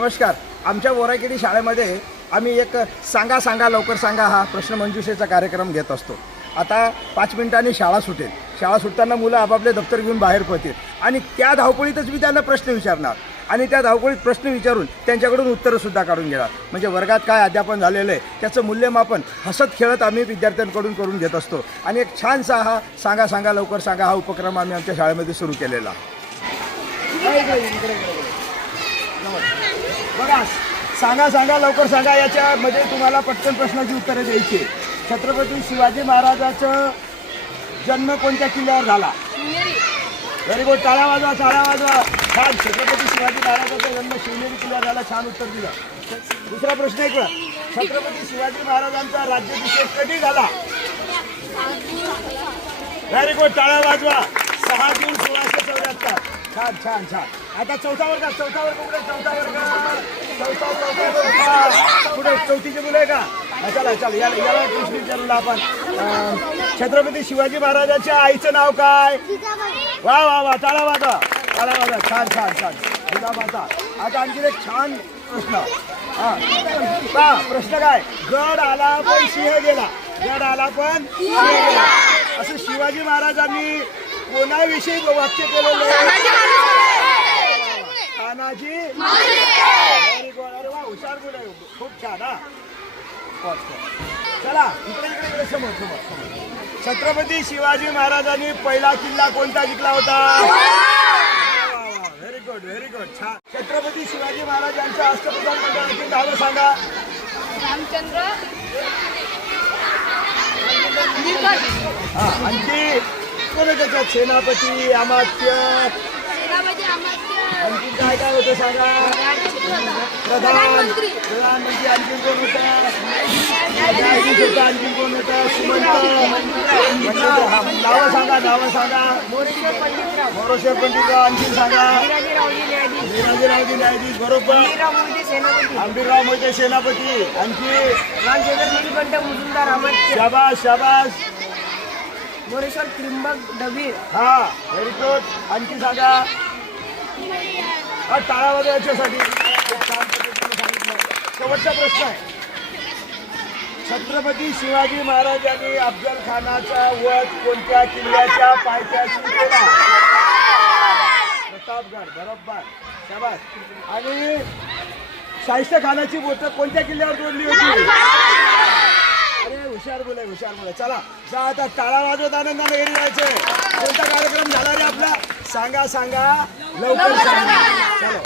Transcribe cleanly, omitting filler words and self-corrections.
नमस्कार. आमच्या बोराखेडी शाळेमध्ये आम्ही एक सांगा सांगा लवकर सांगा हा प्रश्नमंजुषेचा कार्यक्रम घेत असतो. आता 5 मिनिटांनी शाळा सुटेल. शाळा सुटताना मुलं आपापले दप्तर घेऊन बाहेर पडतील आणि त्या धावपळीतच मी त्यांना प्रश्न विचारणार आणि त्या धावपळीत प्रश्न विचारून त्यांच्याकडून उत्तरंसुद्धा काढून घेणार. म्हणजे वर्गात काय अध्यापन झालेलं आहे त्याचं मूल्यमापन हसत खेळत आम्ही विद्यार्थ्यांकडून करून घेत असतो. आणि एक छानसा हा सांगा सांगा लवकर सांगा हा उपक्रम आम्ही आमच्या शाळेमध्ये सुरू केलेला. बघा, सांगा सांगा लवकर सांगा याच्यामध्ये तुम्हाला पटकन प्रश्नाची उत्तरे द्यायची. छत्रपती शिवाजी महाराजाचं जन्म कोणत्या किल्ल्यावर झाला? Very good. टाळ्या वाजवा, टाळ्या वाजवा. छान. छत्रपती शिवाजी महाराजाचा जन्म शिवनेरी किल्ल्यावर झाला. छान उत्तर दिलं. दुसरा प्रश्न ऐकला. छत्रपती शिवाजी महाराजांचा राज्याभिषेक कधी झाला? Very good. टाळ्या वाजवा. 6 जून 1674. छान छान छान. आता चौथा वर्ग कुठे? चौथा वर्ग कुठे? चौथीचे मुलं आहे का? चला चला याला प्रश्न विचारूला आपण. छत्रपती शिवाजी महाराजांच्या आईचं नाव काय? वा वा वा. टाळा वाजा, टाळा वाजा. छान छान छान. जिजामाता. आता आणखी एक छान प्रश्न. हां प्रश्न काय? गड आला पण सिंह गेला. गड आला पण सिंह गेला असं शिवाजी महाराजांनी कोणाविषयी वाक्य केलेलं आहे? तानाजी. Very good. अरे वा, हुशार मुलं आहे. खूप छान. हा चला इकडे समोर. छत्रपती शिवाजी महाराजांनी पहिला किल्ला कोणता जिंकला होता? Very good, very good. छान. छत्रपती शिवाजी महाराजांच्या अष्टप्रधान मंडळातील नावं सांगा. रामचंद्र. हा आणखी कोण त्याच्यात? सेनापती, अमात्य. आणखी काय काय होतं सांगा. प्रधानमंत्री. आणखी कोण होतं? आणखी कोण होतं? सुमंत. नावं सांगा, नावं सांगा. मोरेश्वर पंडितराव. आणखी सांगा. वीराजीरावजी न्यायाधीश. बरोबर. आंबीरराव मोहिते सेनापती. आणखी शाबास शाबास. मोरेश्वर त्रिंबक दबीर. हा व्हेरी गुड. आणखी सांगा. टाळा वाजवा याच्यासाठी. छान पद्धतीने सांगितलं. शेवटचा प्रश्न आहे. छत्रपती शिवाजी महाराजांनी अफजल खानाचा वध कोणत्या किल्ल्याच्या पायथ्याशी केला? प्रतापगड. बरोबर. शाबास. आणि शाहिस्ते खानाची बोटं कोणत्या किल्ल्यावर जोडली होती? अरे हुशार बोलाय, हुशार बोलाय. चला जा आता टाळा वाजवत आनंदाने घरी जायचं. कोणता कार्यक्रम झाला रे आपला? सांगा सांगा लवकर सांगा. चलो.